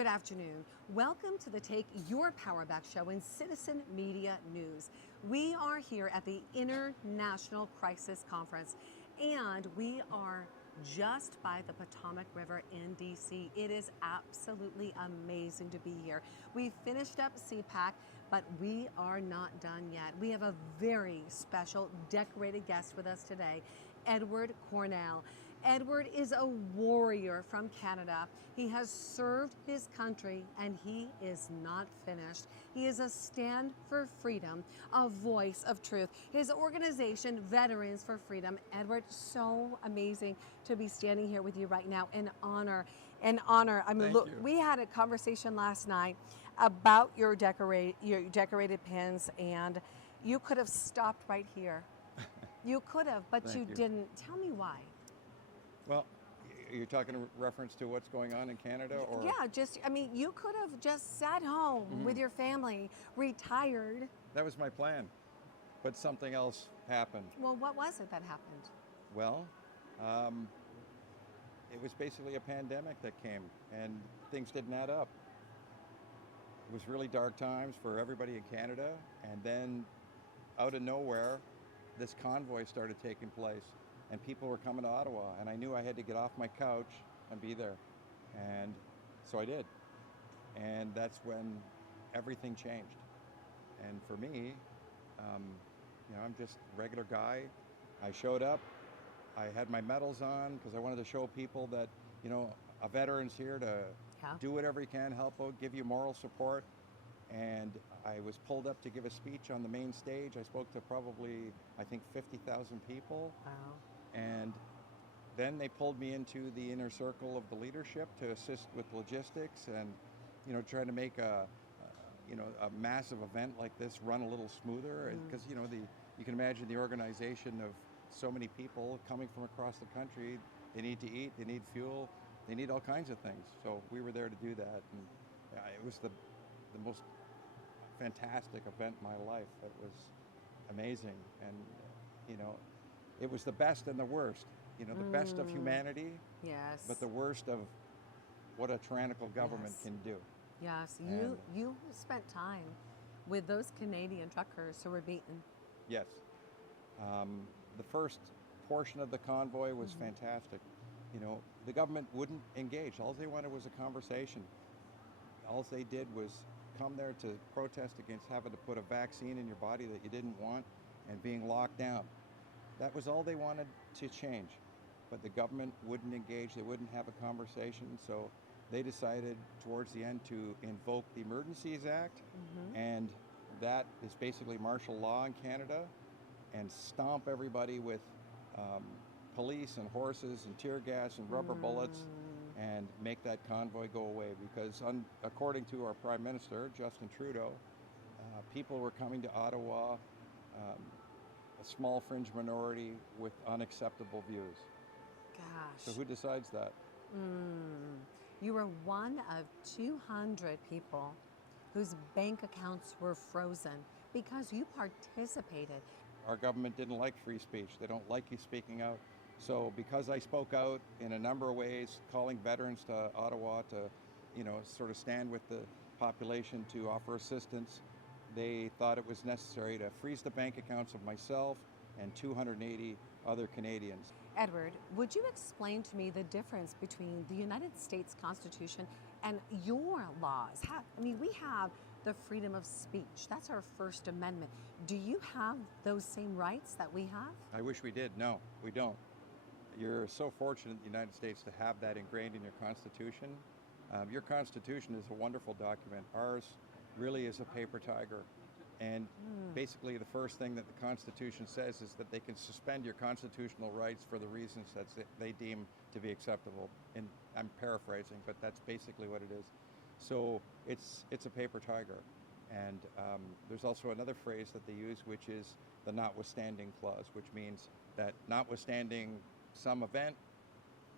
Good afternoon. Welcome to the Take Your Power Back show in Citizen Media News. We are here at the International Crisis Conference, and we are just by the Potomac River in DC. It is absolutely amazing to be here. We finished up CPAC, but we are not done yet. We have a very special decorated guest with us today, Edward Cornell. Edward is a warrior from Canada. He has served his country and he is not finished. He is a stand for freedom, a voice of truth. His organization, Veterans for Freedom. Edward, so amazing to be standing here with you right now. An honor, an honor. I mean, look, we had a conversation last night about your decorated pins, and you could have stopped right here. You could have, but you didn't. Tell me why. Well, you're talking in reference to what's going on in Canada, or? Yeah, I mean, you could have just sat home with your family, retired. That was my plan, but something else happened. Well, what was it that happened? Well, it was basically a pandemic that came, and things didn't add up. It was really dark times for everybody in Canada, and then out of nowhere, this convoy started taking place. And people were coming to Ottawa, and I knew I had to get off my couch and be there. And so I did. And that's when everything changed. And for me, I'm just a regular guy. I showed up. I had my medals on because I wanted to show people that, a veteran's here to do whatever he can, help out, give you moral support. And I was pulled up to give a speech on the main stage. I spoke to probably, I think, 50,000 people. Wow. And then they pulled me into the inner circle of the leadership to assist with logistics and, trying to make a massive event like this run a little smoother. Because, you can imagine the organization of so many people coming from across the country. They need to eat, they need fuel, they need all kinds of things. So we were there to do that. And it was the most fantastic event in my life. It was amazing. And, it was the best and the worst, the best of humanity, yes, but the worst of what a tyrannical government can do. Yes, you spent time with those Canadian truckers who were beaten. Yes. The first portion of the convoy was fantastic. The government wouldn't engage. All they wanted was a conversation. All they did was come there to protest against having to put a vaccine in your body that you didn't want and being locked down. That was all they wanted to change, but the government wouldn't engage, they wouldn't have a conversation, so they decided towards the end to invoke the Emergencies Act, and that is basically martial law in Canada, and stomp everybody with police and horses and tear gas and rubber bullets, and make that convoy go away, because according to our Prime Minister, Justin Trudeau, people were coming to Ottawa, a small fringe minority with unacceptable views. Gosh. So who decides that? You were one of 200 people whose bank accounts were frozen because you participated. Our government didn't like free speech. They don't like you speaking out. So because I spoke out in a number of ways, calling veterans to Ottawa to, sort of stand with the population to offer assistance, they thought it was necessary to freeze the bank accounts of myself and 280 other Canadians. Edward, would you explain to me the difference between the United States Constitution and your laws? We have the freedom of speech. That's our First Amendment. Do you have those same rights that we have? I wish we did. No, we don't. You're so fortunate in the United States to have that ingrained in your Constitution. Your Constitution is a wonderful document. Ours really is a paper tiger. And basically the first thing that the Constitution says is that they can suspend your constitutional rights for the reasons that they deem to be acceptable. And I'm paraphrasing, but that's basically what it is. So it's a paper tiger. And there's also another phrase that they use, which is the notwithstanding clause, which means that notwithstanding some event,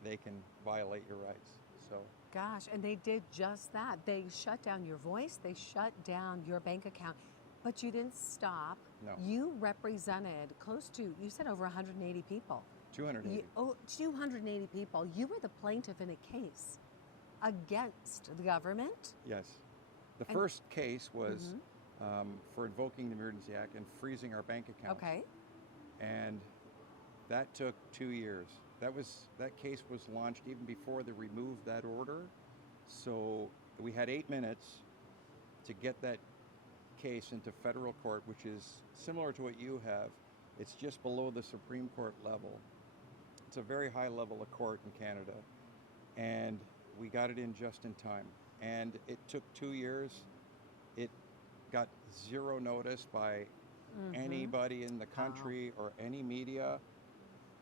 they can violate your rights. So. Gosh, and they did just that. They shut down your voice, they shut down your bank account, but you didn't stop. No. You represented close to, you said over 180 people. 280. 280 people. You were the plaintiff in a case against the government? Yes. The And- first case was for invoking the Emergency Act and freezing our bank accounts. Okay. And that took 2 years. That case was launched even before they removed that order. So we had 8 minutes to get that case into federal court, which is similar to what you have. It's just below the Supreme Court level. It's a very high level of court in Canada. And we got it in just in time. And it took 2 years. It got zero notice by anybody in the country or any media.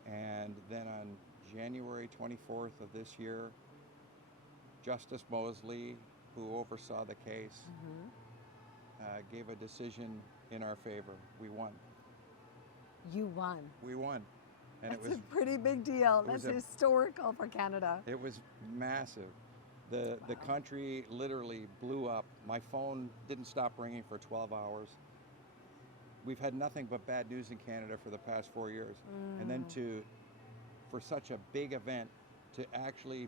And then on January 24th of this year, Justice Mosley, who oversaw the case, gave a decision in our favor. We won. You won. We won. And That's a pretty big deal. was That's a- historical for Canada. it was massive. The country literally blew up. My phone didn't stop ringing for 12 hours. We've had nothing but bad news in Canada for the past 4 years. And then for such a big event to actually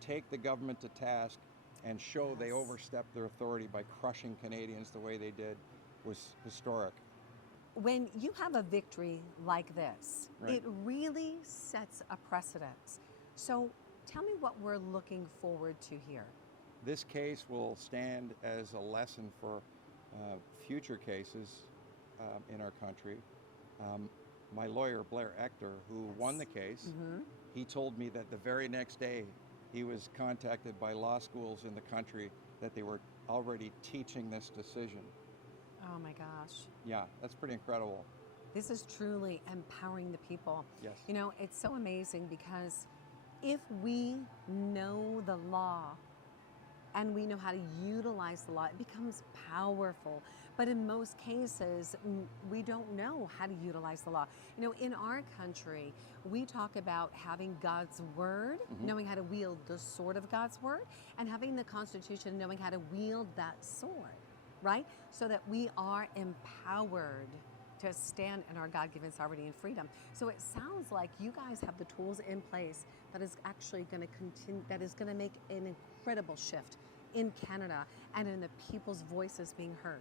take the government to task and show they Yes. overstepped their authority by crushing Canadians the way they did was historic. When you have a victory like this, Right. it really sets a precedent. So tell me what we're looking forward to here. This case will stand as a lesson for future cases in our country. My lawyer, Blair Ector, who won the case, he told me that the very next day he was contacted by law schools in the country that they were already teaching this decision. Oh my gosh. Yeah, that's pretty incredible. This is truly empowering the people. Yes. You know, it's so amazing because if we know the law and we know how to utilize the law, it becomes powerful. But in most cases, we don't know how to utilize the law. You know, in our country, we talk about having God's word, knowing how to wield the sword of God's word, and having the Constitution, knowing how to wield that sword, right? So that we are empowered to stand in our God-given sovereignty and freedom. So it sounds like you guys have the tools in place that is actually going to continue, that is going to make an incredible shift in Canada and in the people's voices being heard.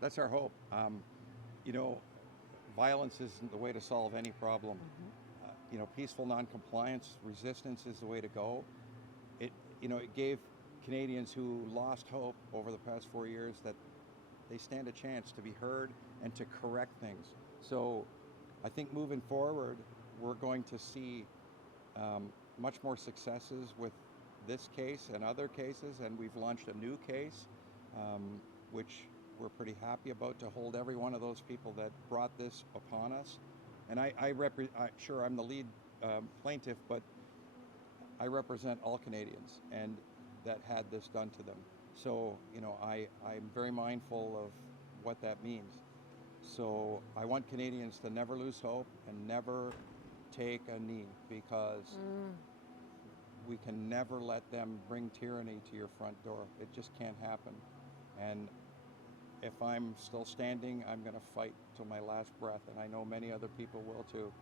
That's our hope. You know, violence isn't the way to solve any problem. You know, peaceful non-compliance, resistance is the way to go. It gave Canadians who lost hope over the past 4 years that they stand a chance to be heard and to correct things. So I think moving forward, we're going to see much more successes with this case and other cases, and we've launched a new case, which we're pretty happy about, to hold every one of those people that brought this upon us. And sure, I'm the lead plaintiff, but I represent all Canadians and that had this done to them. So, you know, I'm very mindful of what that means. So I want Canadians to never lose hope and never take a knee, because we can never let them bring tyranny to your front door. It just can't happen. And if I'm still standing, I'm going to fight till my last breath, and I know many other people will too,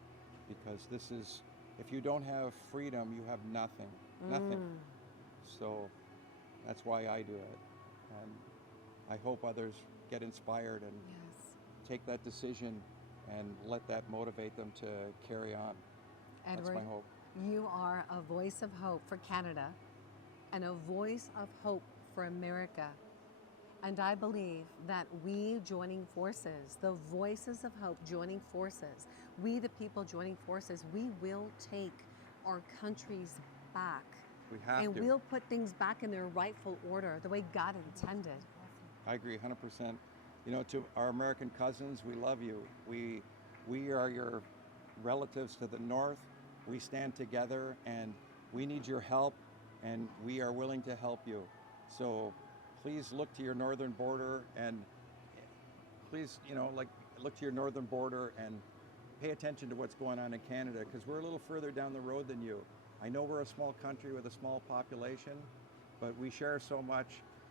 because this is, if you don't have freedom, you have nothing, nothing. So that's why I do it, and I hope others get inspired and take that decision and let that motivate them to carry on. Edward, That's my hope. you are a voice of hope for Canada and a voice of hope for America. And I believe that we joining forces, the voices of hope joining forces, we the people joining forces, we will take our countries back. We have And to. we'll put things back in their rightful order, the way God intended. I agree 100%. You know, to our American cousins, we love you. We are your relatives to the north. We stand together, and we need your help, and we are willing to help you. So please look to your northern border, and please, look to your northern border and pay attention to what's going on in Canada, because we're a little further down the road than you. I know we're a small country with a small population, but we share so much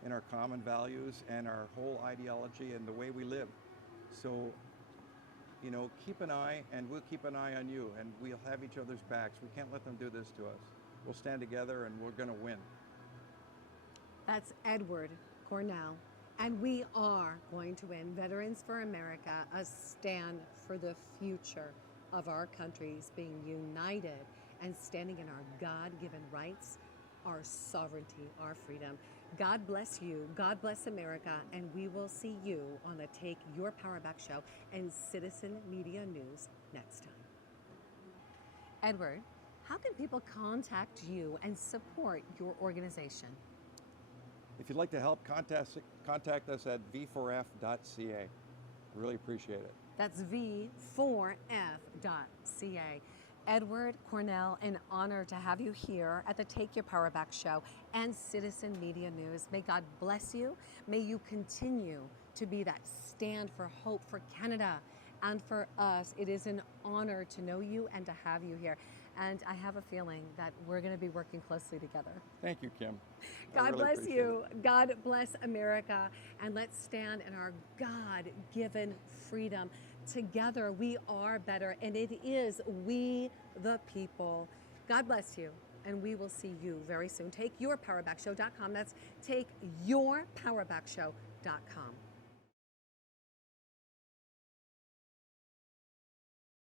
in our common values and our whole ideology and the way we live. So, keep an eye, and we'll keep an eye on you, and we'll have each other's backs. We can't let them do this to us. We'll stand together, and we're going to win. That's Edward Cornell. And we are going to win. Veterans for America, a stand for the future of our countries, being united and standing in our God-given rights, our sovereignty, our freedom. God bless you, God bless America, and we will see you on the Take Your Power Back show and Citizen Media News next time. Edward, how can people contact you and support your organization? If you'd like to help, contact us at v4f.ca. Really appreciate it. That's v4f.ca. Edward Cornell, an honor to have you here at the Take Your Power Back show and Citizen Media News. May God bless you. May you continue to be that stand for hope for Canada and for us. It is an honor to know you and to have you here. And I have a feeling that we're going to be working closely together. Thank you, Kim. God bless you. God bless America. And let's stand in our God-given freedom. Together we are better. And it is we the people. God bless you. And we will see you very soon. TakeYourPowerBackShow.com. That's TakeYourPowerBackShow.com.